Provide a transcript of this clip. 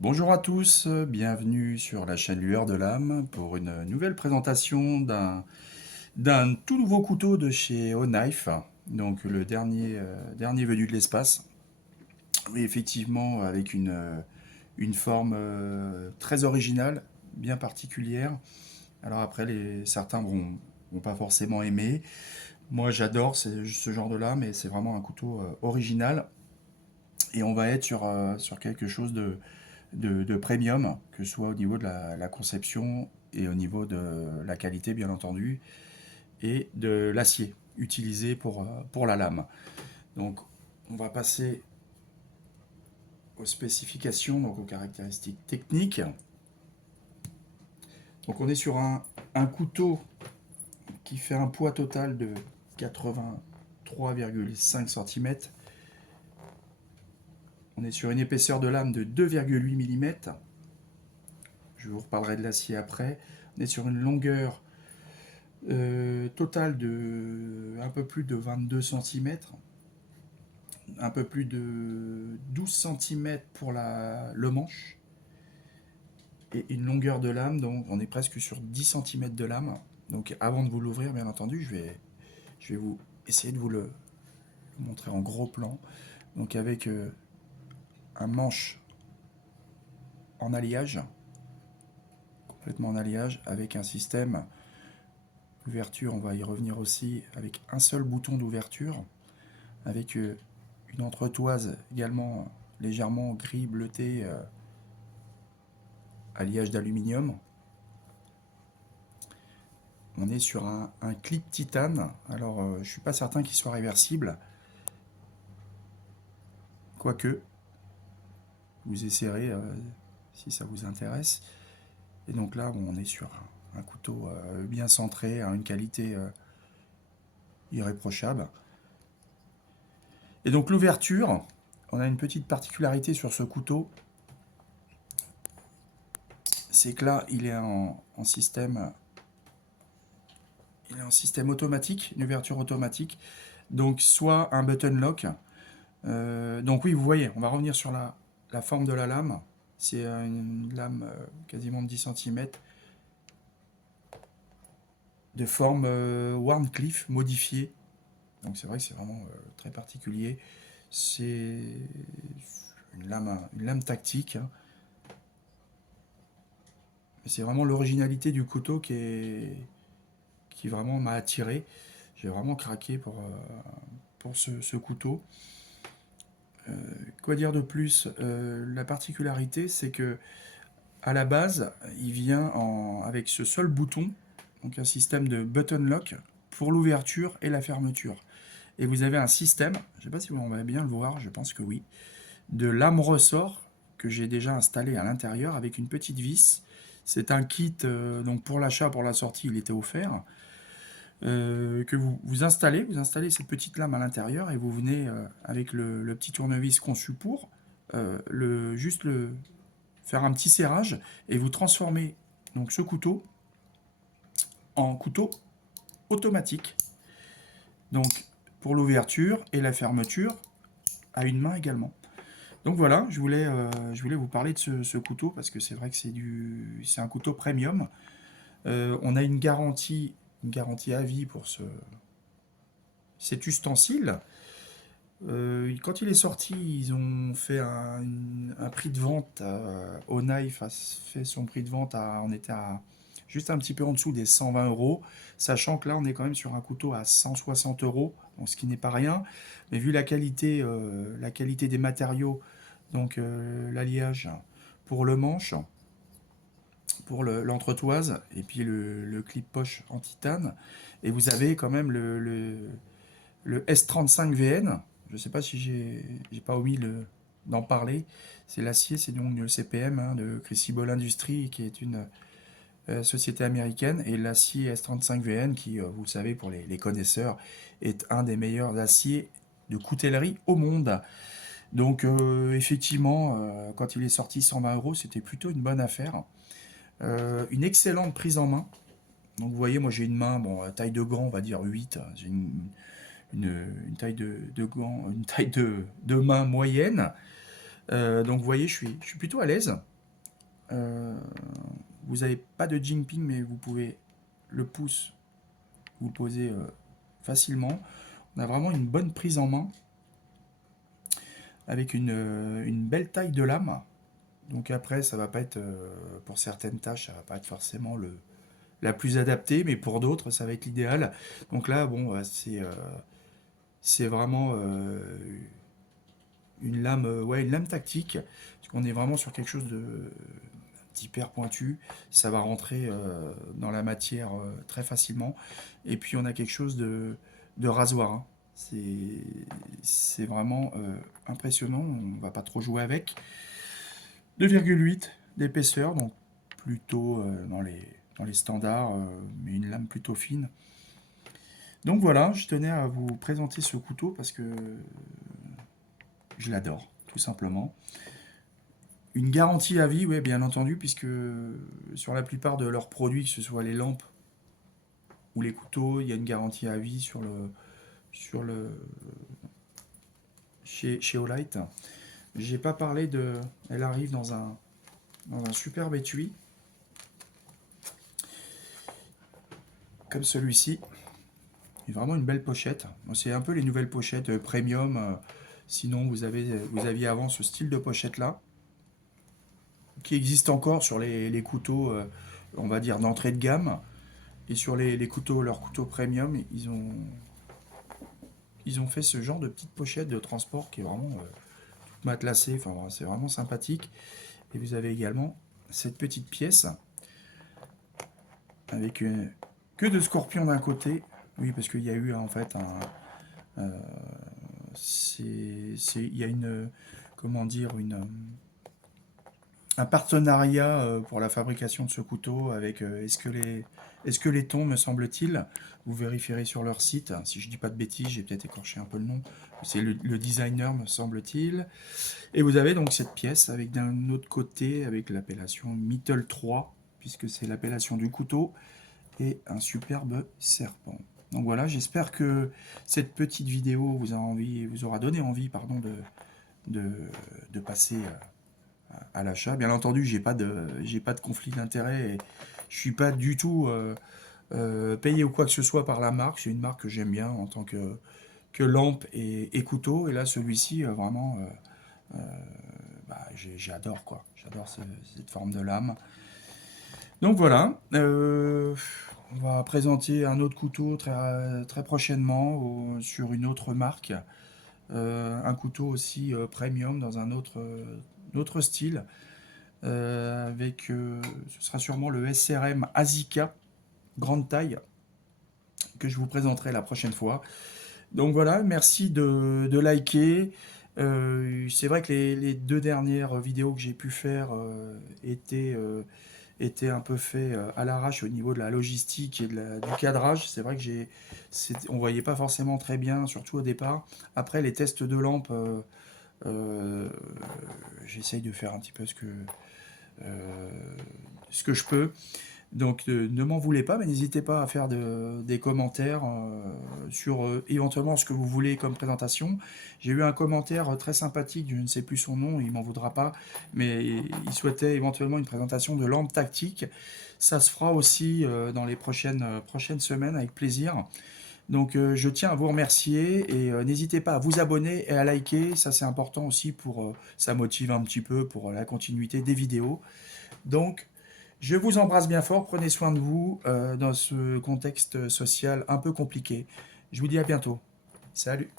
Bonjour à tous, bienvenue sur la chaîne Lueur de l'âme pour une nouvelle présentation d'un tout nouveau couteau de chez O-Knife, donc le dernier venu de l'espace. Et effectivement avec une forme très originale, bien particulière. Alors après, certains vont pas forcément aimer. Moi j'adore ce genre de lame et c'est vraiment un couteau original. Et on va être sur quelque chose de premium, que ce soit au niveau de la conception et au niveau de la qualité, bien entendu, et de l'acier utilisé pour la lame. Donc, on va passer aux spécifications, donc aux caractéristiques techniques. Donc, on est sur un couteau qui fait un poids total de 83,5 cm. On est sur une épaisseur de lame de 2,8 mm. Je vous reparlerai de l'acier après. On est sur une longueur totale de un peu plus de 22 cm, un peu plus de 12 cm pour le manche, et une longueur de lame, donc on est presque sur 10 cm de lame. Donc avant de vous l'ouvrir, bien entendu, je vais vous essayer de vous le montrer en gros plan. Donc avec un manche en alliage, complètement en alliage, avec un système d'ouverture, on va y revenir aussi, avec un seul bouton d'ouverture, avec une entretoise également légèrement gris bleuté, alliage d'aluminium. On est sur un clip titane. Alors, je ne suis pas certain qu'il soit réversible. Quoique, vous essayerez si ça vous intéresse. Et donc là, bon, on est sur un couteau bien centré, à une qualité irréprochable. Et donc l'ouverture, on a une petite particularité sur ce couteau. C'est que là, il est en système automatique, une ouverture automatique. Donc soit un button lock. Donc oui, vous voyez, on va revenir sur la forme de la lame. C'est une lame quasiment de 10 cm, de forme Wharncliffe modifiée. Donc c'est vrai que c'est vraiment très particulier. C'est une lame tactique, hein. C'est vraiment l'originalité du couteau qui vraiment m'a attiré. J'ai vraiment craqué pour ce couteau. Quoi dire de plus? La particularité, c'est que à la base, il vient avec ce seul bouton, donc un système de button lock pour l'ouverture et la fermeture. Et vous avez un système, je ne sais pas si vous allez bien le voir, je pense que oui, de lame ressort que j'ai déjà installé à l'intérieur avec une petite vis. C'est un kit, donc pour l'achat, pour la sortie, il était offert. Que vous installez cette petite lame à l'intérieur et vous venez avec le petit tournevis conçu pour juste faire un petit serrage et vous transformez donc ce couteau en couteau automatique. Donc pour l'ouverture et la fermeture à une main également. Donc voilà, je voulais vous parler de ce couteau parce que c'est vrai que c'est un couteau premium. On a une garantie à vie pour cet ustensile. Quand il est sorti, ils ont fait un prix de vente. O-Knife a fait son prix de vente on était à juste un petit peu en dessous des 120 euros, sachant que là on est quand même sur un couteau à 160 euros, donc ce qui n'est pas rien. Mais vu la qualité des matériaux, donc l'alliage pour le manche, pour l'entretoise, et puis le clip poche en titane, et vous avez quand même le S35 VN. Je ne sais pas si j'ai pas omis d'en parler. C'est l'acier, c'est donc le CPM, hein, de Crucible Industries, qui est une société américaine, et l'acier S35 VN, qui, vous le savez pour les connaisseurs, est un des meilleurs aciers de coutellerie au monde. Donc effectivement, quand il est sorti 120 euros, c'était plutôt une bonne affaire. Une excellente prise en main. Donc vous voyez, moi j'ai une main, bon, taille de gant, on va dire 8. J'ai une taille de gant, une taille de main moyenne. Donc vous voyez, je suis plutôt à l'aise. Vous n'avez pas de jimping, mais vous pouvez le pouce, vous le posez facilement. On a vraiment une bonne prise en main avec une belle taille de lame. Donc après, ça va pas être, pour certaines tâches, ça va pas être forcément la plus adaptée, mais pour d'autres, ça va être l'idéal. Donc là, bon, c'est vraiment une lame tactique, parce qu'on est vraiment sur quelque chose d'hyper pointu. Ça va rentrer dans la matière très facilement. Et puis on a quelque chose de rasoir, hein. C'est vraiment impressionnant. On va pas trop jouer avec. 2,8 d'épaisseur, donc plutôt dans les standards, mais une lame plutôt fine. Donc voilà, je tenais à vous présenter ce couteau parce que je l'adore, tout simplement. Une garantie à vie, oui, bien entendu, puisque sur la plupart de leurs produits, que ce soit les lampes ou les couteaux, il y a une garantie à vie sur le chez Olight. J'ai pas parlé de, elle arrive dans un superbe étui comme celui-ci. Vraiment une belle pochette. C'est un peu les nouvelles pochettes premium. Sinon, vous aviez avant ce style de pochette là, qui existe encore sur les couteaux, on va dire d'entrée de gamme, et sur les couteaux, leurs couteaux premium, ils ont fait ce genre de petite pochette de transport qui est vraiment toute matelassée. Enfin, c'est vraiment sympathique. Et vous avez également cette petite pièce avec que de scorpions d'un côté. Oui, parce qu'il y a eu en fait il y a une, comment dire, un partenariat pour la fabrication de ce couteau avec Esqueleton, me semble-t-il. Vous vérifierez sur leur site. Si je dis pas de bêtises, j'ai peut-être écorché un peu le nom. C'est le designer, me semble-t-il. Et vous avez donc cette pièce avec d'un autre côté, avec l'appellation Mittel 3, puisque c'est l'appellation du couteau, et un superbe serpent. Donc voilà, j'espère que cette petite vidéo vous aura donné envie, pardon, de passer à l'achat. Bien entendu, j'ai pas de conflit d'intérêt et je suis pas du tout payé ou quoi que ce soit par la marque. C'est une marque que j'aime bien en tant que lampe et couteau. Et là, celui-ci, vraiment, j'adore quoi. J'adore cette forme de lame. Donc voilà, on va présenter un autre couteau très prochainement sur une autre marque. Un couteau aussi premium dans un autre style. Ce sera sûrement le SRM Azika, grande taille, que je vous présenterai la prochaine fois. Donc voilà, merci de liker. C'est vrai que les deux dernières vidéos que j'ai pu faire étaient un peu fait à l'arrache au niveau de la logistique et du cadrage. C'est vrai que on voyait pas forcément très bien, surtout au départ. Après les tests de lampe, j'essaye de faire un petit peu ce que je peux. Donc ne m'en voulez pas, mais n'hésitez pas à faire des commentaires sur éventuellement ce que vous voulez comme présentation. J'ai eu un commentaire très sympathique, je ne sais plus son nom, il m'en voudra pas, mais il souhaitait éventuellement une présentation de lampe tactique. Ça se fera aussi dans les prochaines semaines avec plaisir. Donc je tiens à vous remercier et n'hésitez pas à vous abonner et à liker, ça c'est important aussi ça motive un petit peu pour la continuité des vidéos. Donc je vous embrasse bien fort, prenez soin de vous dans ce contexte social un peu compliqué. Je vous dis à bientôt. Salut!